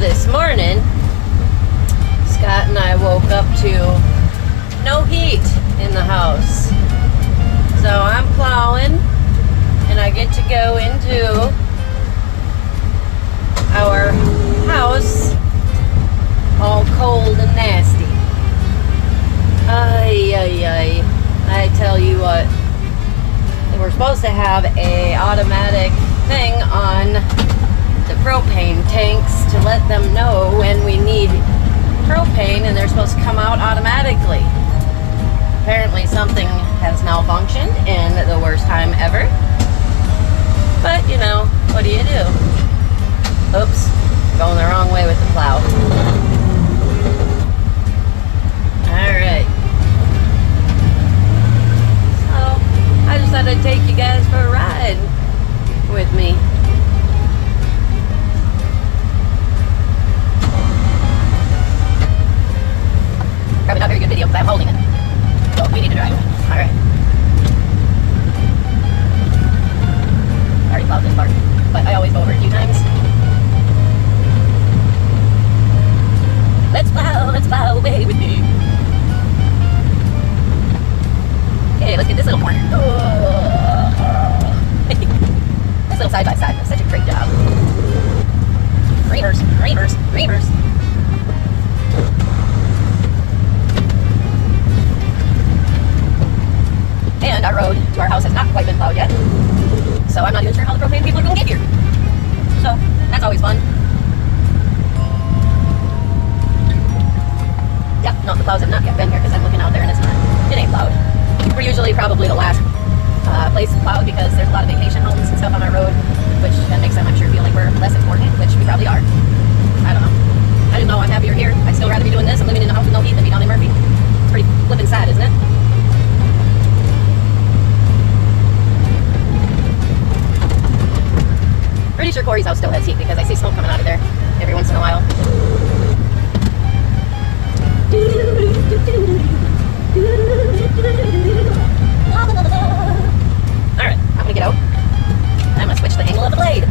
this morning, Scott and I woke up to no heat in the house. So I'm plowing and I get to go into our house all cold and nasty. Ay, ay, ay. I tell you what, we're supposed to have a automatic thing on the propane tanks to let them know when we need propane, and they're supposed to come out automatically. Apparently something has malfunctioned in the worst time ever. But, you know, what do you do? Oops, going the wrong way with the plow. Alright. So, I just thought I'd take you guys for a ride with me. Probably not very good video because I'm holding it. So we need to drive. Alright. I already plowed this part, but I always go over it a few times. Let's plow away with me. Okay, let's get this little corner. This little side by side does such a great job. Reamers, reamers, reamers. And our road to our house has not quite been plowed yet. So I'm not even sure how the propane people are going to get here. So that's always fun. Yep, no, the plows have not yet been here because I'm looking out there and it's not. It ain't plowed. We're usually probably the last place plowed because there's a lot of vacation homes and stuff on our road, which then makes them, I'm sure, feel like we're less important, which we probably are. I don't know. I don't know. I'm happier here. I'd still rather be doing this and living in a house with no heat than be down in Murphy. It's pretty flippin' sad, isn't it? Pretty sure Corey's house still has heat because I see smoke coming out of there every once in a while. Alright, I'm gonna get out. I'm gonna switch the angle of the blade.